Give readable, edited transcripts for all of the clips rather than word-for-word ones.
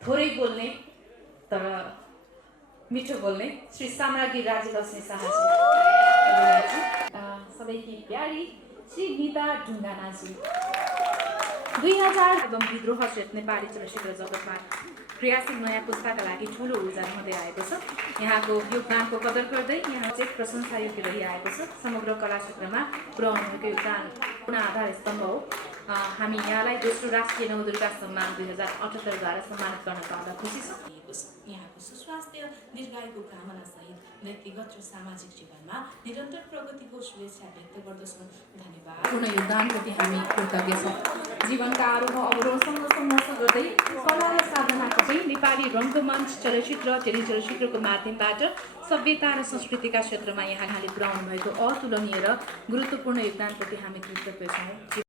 थोरै बोल्ने तर मिठो बोल्ने श्री साम्राज्ञी राज्यलक्ष्मी शाहजी सबैकी प्यारी श्री गीता ढुङ्गानाजी 2000 एवं विद्रोह श्वेत नेपाली चलचित्र जगतमा क्रियाशील नयाँ पुस्ताका लागि ठुलो ऊर्जा रहँदै आएको छ। यहाँको योगदानको कदर गर्दै यहाँ चाहिँ प्रशंसा योग्य रहिआएको छ। समग्र कला क्षेत्रमा पुर्याउनु भएको योगदान पूर्ण आधार स्तम्भ हो। हामी यहाँलाई दोस्रो राष्ट्रिय नवदुर्गा सम्मान 2078 द्वारा सम्मानित गर्न पाउँदा खुसी छौँ। यहाँको सुस्वास्थ्य दीर्घायुको कामना सहित व्यक्तिगत र सामाजिक जीवनमा निरन्तर प्रगतिको शुभेच्छा व्यक्त गर्दछौँ। धन्यवाद। पूर्ण योगदानप्रति हामी कृतज्ञ छौँ। जीवनका आरोह अवरोहसँग सङ्घर्ष गर्दै कला र साधनाको चाहिँ नेपाली रङ्गमञ्च चलचित्र टेलिचलचित्रको माध्यमबाट सभ्यता र संस्कृतिका क्षेत्रमा यहाँले पुर्याउनु भएको अतुलनीय र गुरुत्वपूर्ण योगदानप्रति हामी कृतज्ञ छौँ।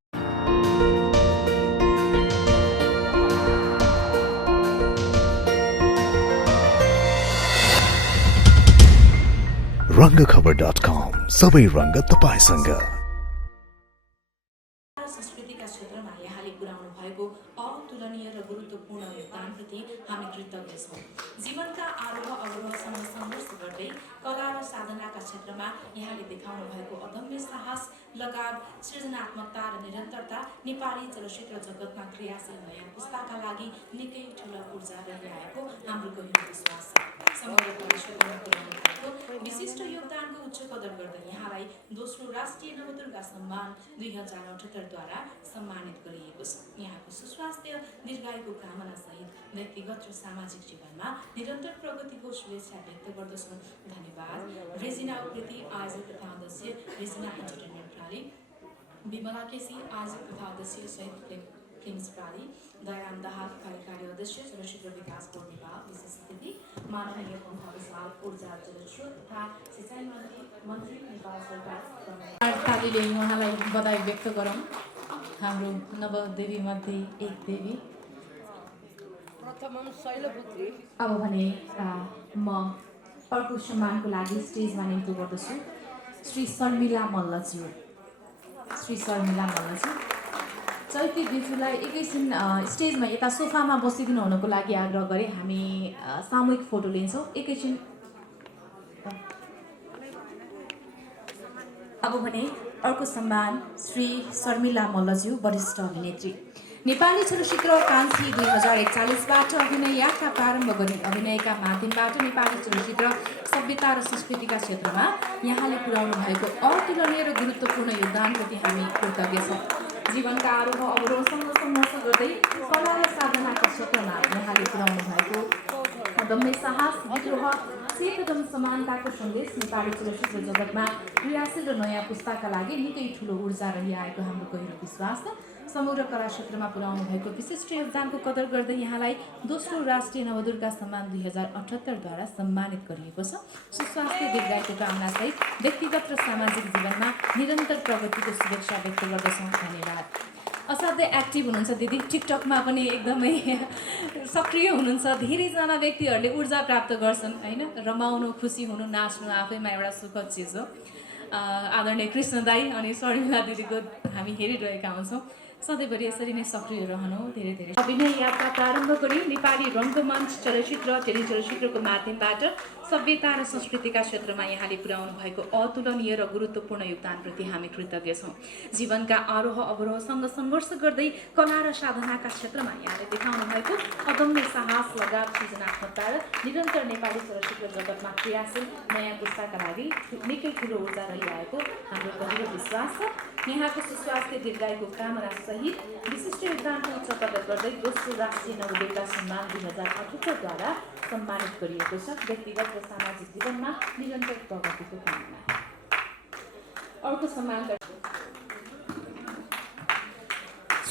रङ्गखबर.com सबै रङ्ग तपाईसँग। संस्कृतिका क्षेत्रमा यहाँले पुर्याउनु भएको अतुलनीय र गुरुत्वपूर्ण योगदानप्रति हामी कृतज्ञ छौँ। जीवनका आरोह अवरोहसँग सङ्घर्ष गर्दै कला र साधनाका क्षेत्रमा यहाँले देखाउनु भएको अदम्य साहस, लगाव, सृजनात्मकता र निरन्तरता नेपाली चलचित्र जगतमा क्रियाशील नयाँ पुस्ताका लागि निकै ठुलो ऊर्जा रहिआएको हाम्रो गहिरो विश्वास छ। समग्र क्षेत्रमा पुर्याउनु भएको विशिष्ट योगदानको उच्च कदर गर्दै यहाँलाई दोस्रो राष्ट्रिय नवदुर्गा सम्मान 2078 द्वारा सम्मानित गरिएको छ। यहाँको सुस्वास्थ्य दीर्घायुको कामना सहित व्यक्तिगत र सामाजिक जीवनमा निरन्तर प्रगतिको शुभेच्छा व्यक्त गर्दछौँ। धन्यवाद। रेजिना उप्रेती आयोजक तथा अध्यक्ष रेजिना एन्टरटेनमेन्ट प्रणाली, विमला केसी आयोजक तथा अध्यक्ष सहित फिल्म्स प्रणाली, दयाराम दाहाल कार्यकारी अध्यक्ष चलचित्र विकास बोर्ड नेपाल विशेष अतिथि, माननीय भूमिसाल ऊर्जा जलस्रोत तथा सिँचाइ मन्त्री नेपाल सरकार तालीले उहाँलाई बधाई व्यक्त गरौँ। हाम्रो नवदेवी मध्ये एक देवी अब भने म अर्को सम्मानको लागि स्टेजमा निम्तो गर्दछु श्री शर्मिला मल्लज्यू। श्री शर्मिला मल्लज्यू चैती दिजुलाई एकैछिन स्टेजमा यता सोफामा बसिदिनु हुनको लागि आग्रह गरे। हामी सामूहिक फोटो लिन्छौँ एकैछिन। अब भने अर्को सम्मान श्री शर्मिला मल्लज्यू, वरिष्ठ अभिनेत्री, नेपाली चलचित्र कान्छी 2041बाट अभिनय यात्रा प्रारम्भ गरी अभिनयका माध्यमबाट नेपाली चलचित्र सभ्यता र संस्कृतिका क्षेत्रमा यहाँले पुर्याउनु भएको अतुलनीय र गुरुत्वपूर्ण योगदानप्रति हामी कृतज्ञ छौँ। जीवनका आरोह अवरोहसँग सङ्घर्ष गर्दै कला र साधनाका क्षेत्रमा यहाँले पुर्याउनु भएको अदम्य साहस, विद्रोह, सेक एवं समानताको सन्देश नेपाली चलचित्र जगतमा क्रियाशील र नयाँ पुस्ताका लागि निकै ठुलो ऊर्जा रहिआएको हाम्रो गहिरो विश्वास छ। समग्र कला क्षेत्रमा पुर्याउनु भएको विशिष्ट योगदानको कदर गर्दै यहाँलाई दोस्रो राष्ट्रिय नवदुर्गा सम्मान 2078 द्वारा सम्मानित गरिएको छ। सुस्वास्थ्य दीर्घायुको कामना सहित व्यक्तिगत र सामाजिक जीवनमा निरन्तर प्रगतिको शुभेच्छा व्यक्त गर्दछौँ। धन्यवाद। असाध्यै एक्टिभ हुनुहुन्छ दिदी, टिकटकमा पनि एकदमै सक्रिय हुनुहुन्छ। धेरैजना व्यक्तिहरूले ऊर्जा प्राप्त गर्छन् होइन। रमाउनु, खुसी हुनु, नाच्नु आफैमा एउटा सुखद चिज हो। आदरणीय कृष्ण दाई अनि शर्मिला दिदीको हामी हेरिरहेका हुन्छौँ। सधैँभरि यसरी नै सक्रिय रहनु। धेरै धेरै अभिनय यात्रा प्रारम्भ गरी नेपाली रङ्गमञ्च चलचित्र टेलिचलचित्रको माध्यमबाट सभ्यता र संस्कृतिका क्षेत्रमा यहाँले पुर्याउनु भएको अतुलनीय र गुरुत्वपूर्ण योगदानप्रति हामी कृतज्ञ छौँ। जीवनका आरोह अवरोहसँग सङ्घर्ष गर्दै कला र साधनाका क्षेत्रमा यहाँले देखाउनु भएको अदम्य साहस, लगाव, सृजनात्मकता र निरन्तर नेपाली चलचित्र जगतमा क्रियाशील नयाँ पुस्ताका लागि निकै ठुलो ऊर्जा रहिआएको हाम्रो गहिरो विश्वास छ। यहाँको सुस्वास्थ्य दीर्घायुको कामना सहित विशिष्ट योगदानको उच्च कदर गर्दै दोस्रो राष्ट्रिय नवदुर्गा सम्मान 2078 द्वारा सम्मानित गरिएको छ। व्यक्तिगत र सामाजिक जीवनमा निरन्तर प्रगतिको कामना। अर्को सम्मान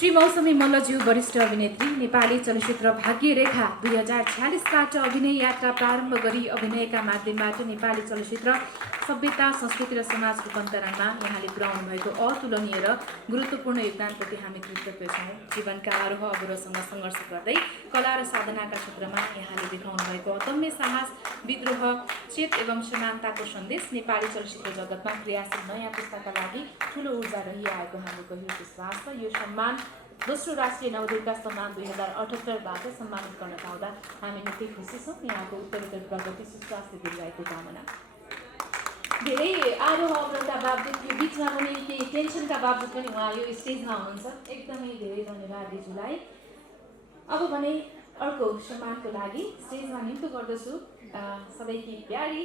श्री मौसमी मल्लज्यू, वरिष्ठ अभिनेत्री, नेपाली चलचित्र भाग्यरेखा 2046बाट अभिनय यात्रा प्रारम्भ गरी अभिनयका माध्यमबाट नेपाली चलचित्र सभ्यता, संस्कृति र समाज रूपान्तरणमा यहाँले पुर्याउनु भएको अतुलनीय र गुरुत्वपूर्ण योगदानप्रति हामी कृतज्ञ छौँ। जीवनका आरोह अवरोहसँग सङ्घर्ष गर्दै कला र साधनाका क्षेत्रमा यहाँले देखाउनु भएको अदम्य साहस, विद्रोह, चेत एवं समानताको सन्देश नेपाली चलचित्र जगतमा क्रियाशील नयाँ पुस्ताका लागि ठुलो ऊर्जा रहिआएको हाम्रो गहिरो विश्वास छ। यो सम्मान दोस्रो राष्ट्रिय नवदुर्गा सम्मान 2078बाट सम्मानित गर्न पाउँदा हामी निकै खुसी छौँ। यहाँको उत्तरोत्तर प्रगति सुस्वास्थ्य दीर्घायुको कामना। धेरै आरोह अवरोधका बावजुद यो बिचमा पनि केही टेन्सनका बावजुद पनि उहाँ यो स्टेजमा हुनुहुन्छ। एकदमै धेरै धन्यवाद दिजुलाई। अब भने अर्को सम्मानको लागि स्टेजमा निम्तो गर्दछु सबैकी प्यारी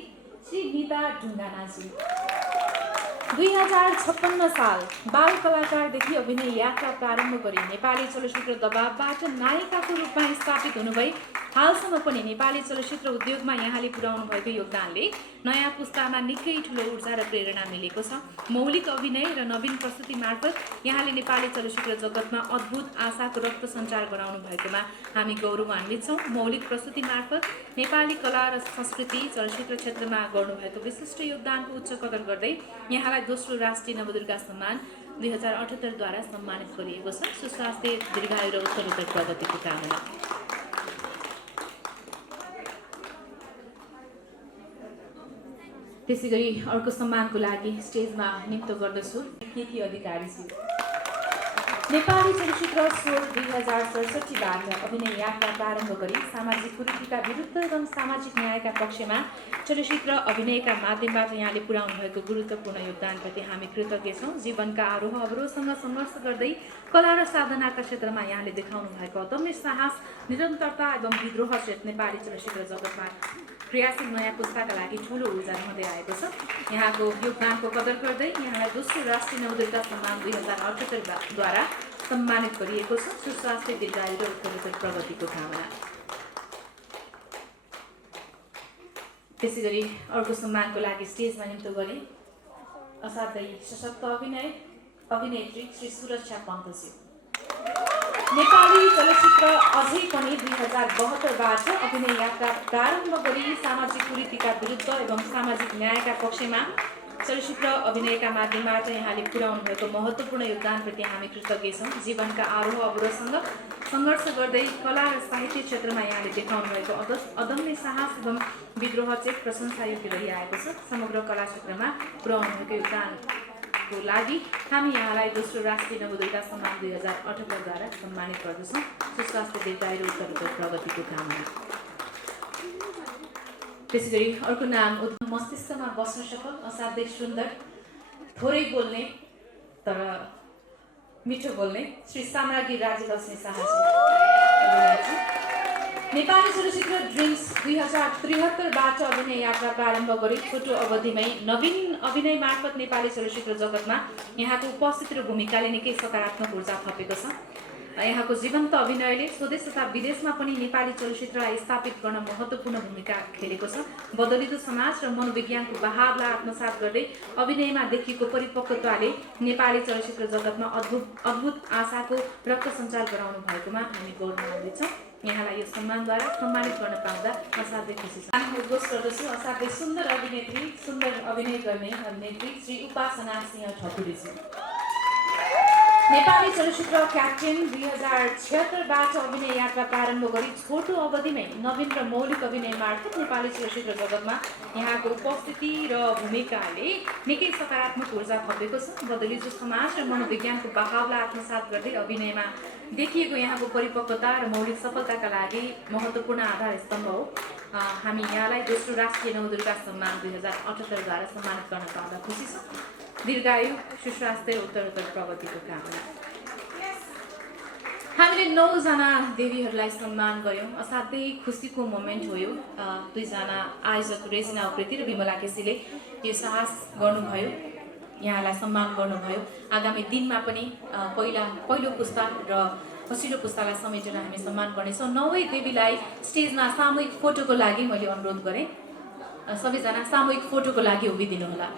श्री निता ढुङ्गानाजी। 2056 साल बाल कलाकारदेखि अभिनय यात्रा प्रारम्भ गरी नेपाली चलचित्र दबावबाट नायिकाको रूपमा स्थापित हुनुभई हालसम्म पनि नेपाली चलचित्र उद्योगमा यहाँले पुर्याउनु भएको योगदानले नयाँ पुस्तामा निकै ठुलो ऊर्जा र प्रेरणा मिलेको छ। मौलिक अभिनय र नवीन प्रस्तुति मार्फत यहाँले नेपाली चलचित्र जगतमा अद्भुत आशाको रक्त सञ्चार गराउनु भएकोमा हामी गौरवान्वित छौँ। मौलिक प्रस्तुति मार्फत नेपाली कला र संस्कृति चलचित्र क्षेत्रमा गर्नुभएको विशिष्ट योगदानको उच्च कदर गर्दै यहाँलाई दोस्रो राष्ट्रिय नवदुर्गा सम्मान 2078द्वारा सम्मानित गरिएको छ। सुस्वास्थ्य दीर्घायु र उत्तरोत्तर प्रगतिको कामना। त्यसै गरी अर्को सम्मानको लागि स्टेजमा निम्तो गर्दछु केटी अधिकारीजी। नेपाली चलचित्र स्वर 2067बाट अभिनय यात्रा प्रारम्भ गरी सामाजिक कुरीतिका विरुद्ध एवं सामाजिक न्यायका पक्षमा चलचित्र अभिनयका माध्यमबाट यहाँले पुर्याउनु भएको गुरुत्वपूर्ण योगदानप्रति हामी कृतज्ञ छौँ। जीवनका आरोह अवरोधसँग सङ्घर्ष गर्दै कला र साधनाका क्षेत्रमा यहाँले देखाउनु भएको अदम्य साहस, निरन्तरता एवं विद्रोह नेपाली चलचित्र जगतमा क्रियाशील नयाँ पुस्ताका लागि ठुलो ऊर्जा रहँदै आएको छ। यहाँको योगदानको कदर गर्दै यहाँलाई दोस्रो राष्ट्रिय नवदुर्गा सम्मान 2078द्वारा सम्मानित गरिएको छ। सुस्वास्थ्य दीर्घायु र उत्तरोत्तर प्रगतिको कामना। त्यसै गरी अर्को सम्मानको लागि स्टेजमा निम्तो गरे असाध्यै सशक्त अभिनेत्री श्री सुरक्षा पन्तजी। नेपाली चलचित्र अझै पनि 2072बाट अभिनय यात्रा प्रारम्भ गरी सामाजिक कुरीतिका विरुद्ध एवं सामाजिक न्यायका पक्षमा चलचित्र अभिनयका माध्यमबाट यहाँले पुर्याउनु भएको महत्त्वपूर्ण योगदानप्रति हामी कृतज्ञ छौँ। जीवनका आरोह अवरोधसँग सङ्घर्ष गर्दै कला र साहित्य क्षेत्रमा यहाँले देखाउनु भएको अदम्य साहस एवं विद्रोह चाहिँ प्रशंसायोग्य रहिआएको छ। समग्र कला क्षेत्रमा पुर्याउनु भएको योगदानको लागि हामी यहाँलाई दोस्रो राष्ट्रिय नवदुर्गा सम्मान 2078द्वारा सम्मानित गर्दछौँ। सुस्वास्थ्य दीर्घायु र उत्तरोत्तर प्रगतिको कामना। त्यसै गरी अर्को नाम मस्तिष्कमा बस्न सकल असाध्यै सुन्दर थोरै बोल्ने तर मिठो बोल्ने श्री साम्राज्ञी राज्यलक्ष्मी शाहजी। नेपाली चलचित्र ड्रिम्स 2073बाट अभिनय यात्रा प्रारम्भ गरी छोटो अवधिमै नवीन अभिनय मार्फत नेपाली चलचित्र जगतमा यहाँको उपस्थिति र भूमिकाले निकै सकारात्मक ऊर्जा थपेको छ। यहाँको जीवन्त अभिनयले स्वदेश तथा विदेशमा पनि नेपाली चलचित्रलाई स्थापित गर्न महत्त्वपूर्ण भूमिका खेलेको छ। बदलिदो समाज र मनोविज्ञानको बहावलाई आत्मसात गर्दै अभिनयमा देखिएको परिपक्वताले नेपाली चलचित्र जगतमा अद्भुत आशाको रक्त सञ्चार गराउनु भएकोमा हामी गौरवान्वित छौँ। यहाँलाई यो सम्मानद्वारा सम्मानित गर्न पाउँदा असाध्यै खुसी छ। हामी उद्घोष गर्दछु असाध्यै सुन्दर अभिनय गर्ने अभिनेत्री श्री उपासना सिंह ठकुरीजी। नेपाली चलचित्र क्याप्टेन 2076बाट अभिनय यात्रा प्रारम्भ गरी छोटो अवधिमै नवीन र मौलिक अभिनय मार्फत नेपाली चलचित्र जगतमा यहाँको उपस्थिति र भूमिकाले निकै सकारात्मक ऊर्जा थपेको छ। बदलिदो समाज र मनोविज्ञानको बहावलाई आत्मसात गर्दै अभिनयमा देखिएको यहाँको परिपक्वता र मौलिक सफलताका लागि महत्त्वपूर्ण आधार स्तम्भ हो। हामी यहाँलाई दोस्रो राष्ट्रिय नवदुर्गा सम्मान 2078द्वारा सम्मानित गर्न पाउँदा खुसी छौँ। दीर्घायु, सुस्वास्थ्य, उत्तरोत्तर प्रगतिको कामना। हामीले 9जना देवीहरूलाई सम्मान गऱ्यौँ। असाध्यै खुसीको मोमेन्ट हो यो। 2जना आयोजक रेजिना उप्रेती र विमला केसीले यो साहस गर्नुभयो, यहाँलाई सम्मान गर्नुभयो। आगामी दिनमा पनि पहिलो पुस्ता र पछिल्लो पुस्तालाई समेटेर हामी सम्मान गर्नेछौँ। 9 देवीलाई स्टेजमा सामूहिक फोटोको लागि मैले अनुरोध गरेँ। सबैजना सामूहिक फोटोको लागि उभिदिनु होला।